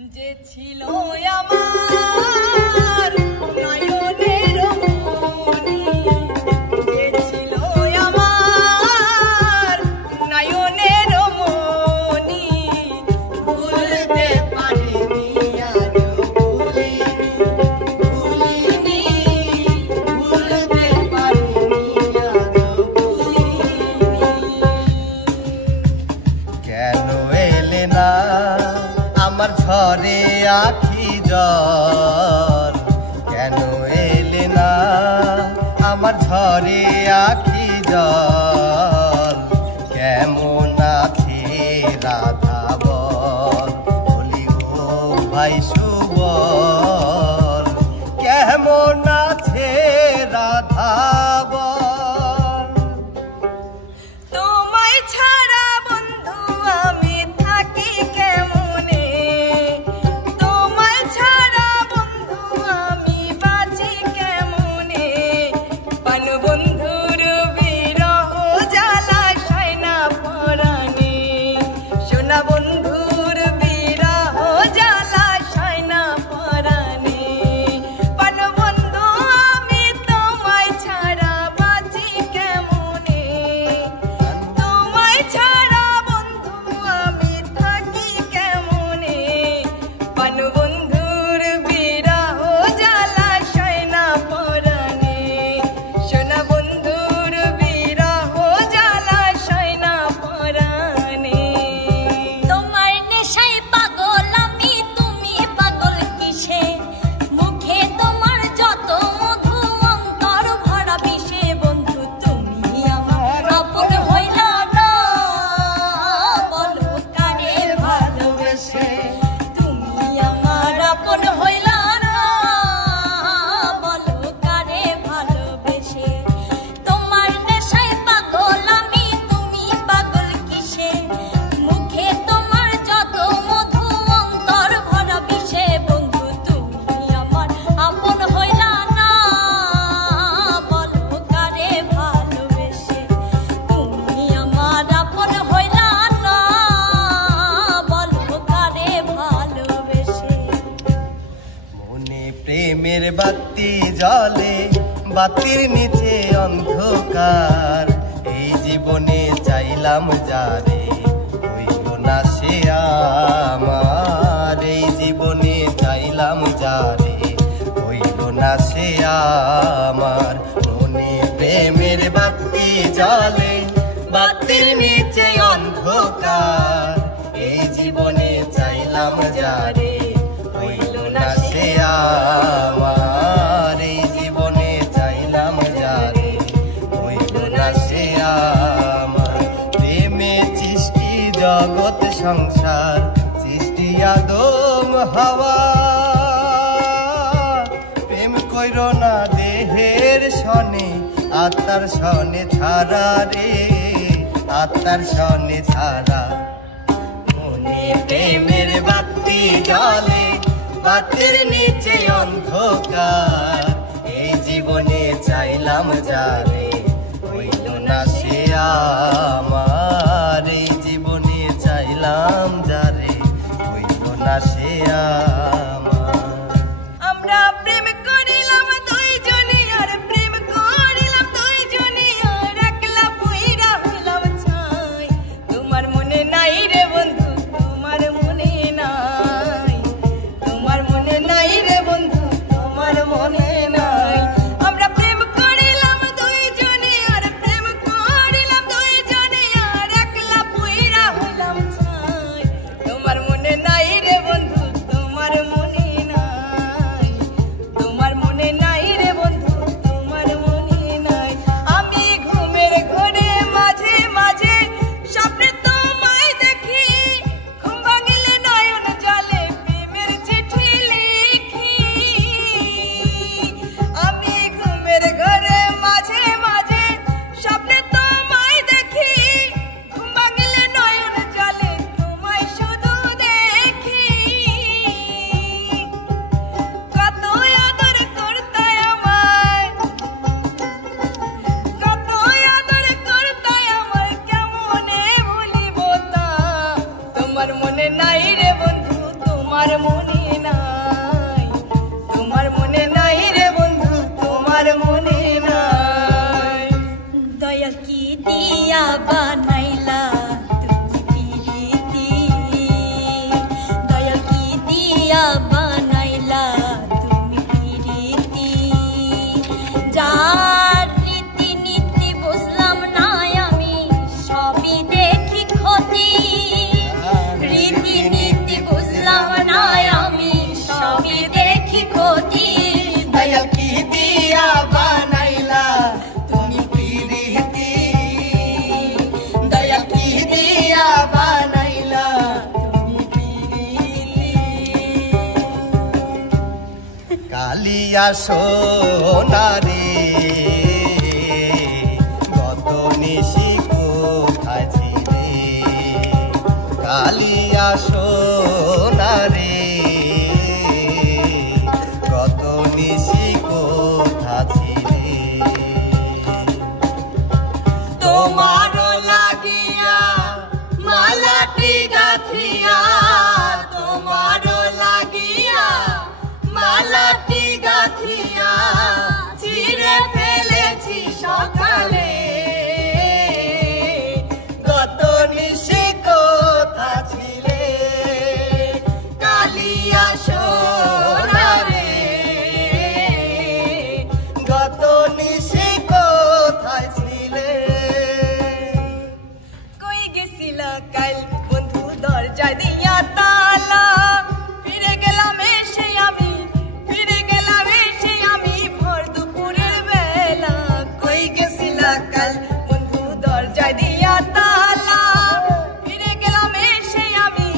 যে ছিল আমার নয়নের মণি, যে ছিল আমার নয়নের মণি, ভুলতে পারিনি আজ ভুলিনি, ভুলতে পারিনি আজ ভুলিনি। কেন এলে না আমার ঝরে আখি জল, কেন এলে না আমার ঝরে আখি জল, কেমন আছে রাধা বল, বলি ও ভাই সুবল, কেমন আছে রাধা বল। তোমায় ছাড়া বন্ধু আমি থাকি কেমনে, তোমায় ছাড়া বন্ধু আমি বাঁচি কেমনে, পান বন্ধুর বিরহ জ্বালা সায় না পরাণে, সোনা বন্ধুর বিরহ জ্বালা সায় না পরাণে, পান বন্ধু আমি তোমায় ছাড়া বাঁচি কেমনে, তোমায় ছাড়া বন্ধু আমি থাকি কেমনে, পান বন্ধুর বিরহ জ্বালা সায় না পরাণে, সোনা বন্ধুর বিরহ জ্বালা সায় না পরাণে। তোমার নেশায় পাগল আমি, তুমি পাগল কিসে, মুখে তোমার যত মধু অন্তর ভরা বিষে, বন্ধু তুমি আমার আপন হইলা না, বলো কারে ভালোবেসে, তুমি আমার আপন হইলা না, বলো কারে ভালোবেসে। তোমার নেশায় পাগল আমি, তুমি পাগল কিসে, মুখে তোমার যত মধু অন্তর ভরা বিষে, বন্ধু তুমি আমার আপন হইলা না, বলো কারে ভালোবেসে, তুমি আমার আপন হইলা না, বলো কারে ভালোবেসে। মনে প্রেমের বাতি জ্বলে, বাতির নিচে অন্ধকার, এই জীবনে চাইলাম যারে, হইল না সে আমার, এই জীবনে চাইলাম যারে, হইল না সে আমার। মনে প্রেমের বাতি জ্বলে, বাতির নিচে অন্ধকার, এই জীবনে চাইলাম যারে, হইল না সে আমার, এই জীবনে চাইলাম যারে, হইল না সে আমার। প্রেমে সৃষ্টি জগৎ সংসার, সৃষ্টি আদম হাওয়া, প্রেম কইর না দেহের সনে, আত্মার সনে ছাড়া রে, আত্মার সনে ছাড়া। মনে প্রেমের বাতি জ্বলে, বাতির নিচে অন্ধকার, এই জীবনে চাইলাম যারে, হইল না সে আমার, এই জীবনে চাইলাম যারে, হইল না সে আমার। আমরা প্রেম করিলাম দুইজনে, আর প্রেম করিলাম দুইজনে, আর একলা পুইরা হইলাম ছাই, তোমার মনে নাই রে বন্ধু, তোমার মনে নাই, তোমার মনে নাই রে বন্ধু, তোমার মনে নাই। আমরা প্রেম করিলাম দুইজনে, আর প্রেম করিলাম দুইজনে, আর একলা পুইরা হইলাম ছাই, তোমার মনে নাই রে বন্ধু, তোমার মনে নাই, তোমার মনে নাই রে বন্ধু, তোমার মনে নাই। দয়াল কি দিয়া বানাইলা তুমি প্রীতি, দয়াল কি দিয়া বানাইলা তুমি প্রীতি, যার রীতিনীতি বুঝলাম না আমি সবই দেখি ক্ষতি, রীতিনীতি বুঝলাম না আমি সবই দেখি ক্ষতি। দয়াল কি দিয়া বানাইলা তুমি প্রীতি, দয়াল কি দিয়া বানাইলা তুমি প্রীতি। কালিয়া সোনারে গত নিশি কোথায় ছিলে, কালিয়া সোনারে গত নিশি কোথা ছিলে। তোমারও লাগিয়া মালাটি গাথিয়া, তোমারও লাগিয়া মালাটি গাথিয়া ছিঁড়ে ফেলেছি সকালে, গত নিশি কোথা ছিলে, কালিয়া সোনারে গত নিশি কোথায় ছিলে। কই গেছিলা কাল বন্ধু দরজা দিয়া তালা, ফিরে গেলাম এসে আমি, ফিরে গেলাম এসে আমি ভর দুপুরের বেলা। কই গেছিলা কাল বন্ধু দরজা দিয়া তালা, ফিরে গেলাম এসে আমি,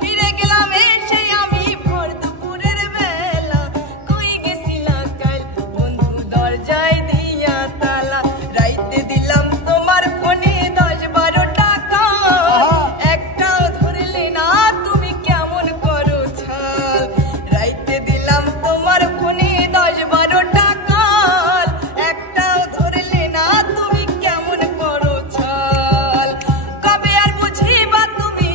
ফিরে গেলাম এসে আমি ভর দুপুরের বেলা। কই গেছিলা কাল বন্ধু দরজায় দিয়া তালা, রাইতে দিলাম তোমার ফোনে 10-12 টাকা, একটাও ধরলে না তুমি কেমন করো ছাল। রাইতে দিলাম তোমার ফোনে 10-12 টাকা, একটাও ধরলে না তুমি কেমন করো ছাল। কবে আর বুঝিবা তুমি,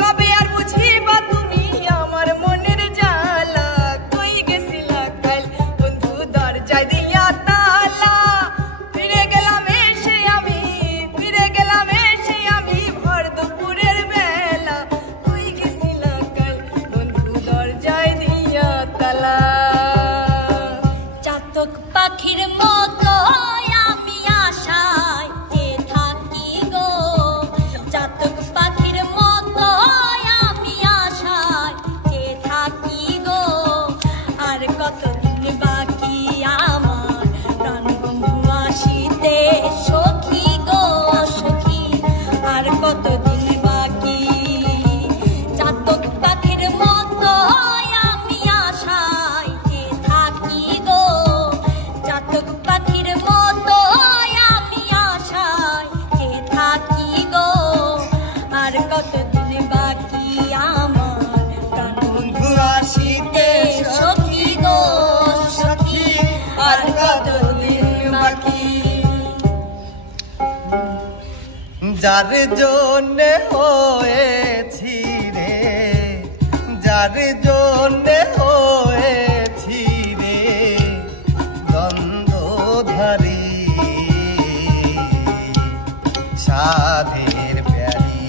কবে আর বুঝিবা তুমি আমার মনের জ্বালা। কই গেছিলা কাল বন্ধু দরজা দিয়া তালা, ফিরে গেলাম এসে আমি, ফিরে গেলাম এসে আমি ভর দুপুরের বেলা। কই গেছিলা কাল বন্ধু দরজায় দিয়া তালা। চাতক পাখির মতো আমি আশায় যে থাকি গো, চাতক পাখির মতো আমি আশায় যে থাকি গো, আর কতদিন বাকি আমার প্রাণ বন্ধু আসিতে সখী গো সখী, আর কতদিন বাকি। চাতক পাখির মতো আমি আশায় যে থাকি গো, চাতক পাখির মতো আমি আশায় যে থাকি গো, আর কতদিন বাকি আমার প্রাণ বন্ধু আসিতে সখী গো সখী, আর কতদিন বাকি। যার জন্য হয়েছি রে, যার জন্য হয়েছি রে দ্বন্দ্বধারী, সাধের প্যারি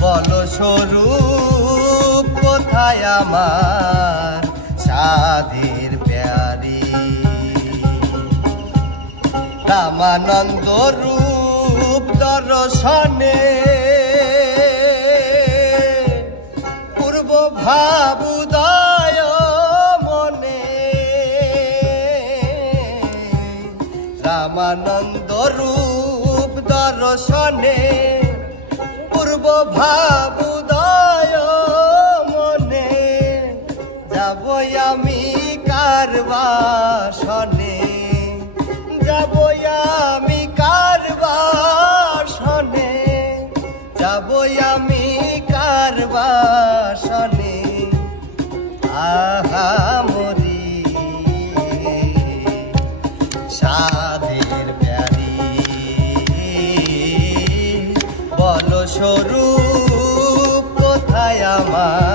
বল স্বরূপ কোথায় আমার সাধের প্যারি। রামানন্দ রূপ দর্শনে পূর্ব ভাবুদয় মনে, রামানন্দ রূপ দর্শনে পূর্ব ভাবুদয় মনে, যাব আমি কারবাসনে, যাব আমি কারবাসনে, যাব আমি কারবাসনে। আহা মরি সাধের প্যারি বল স্বরূপ আমার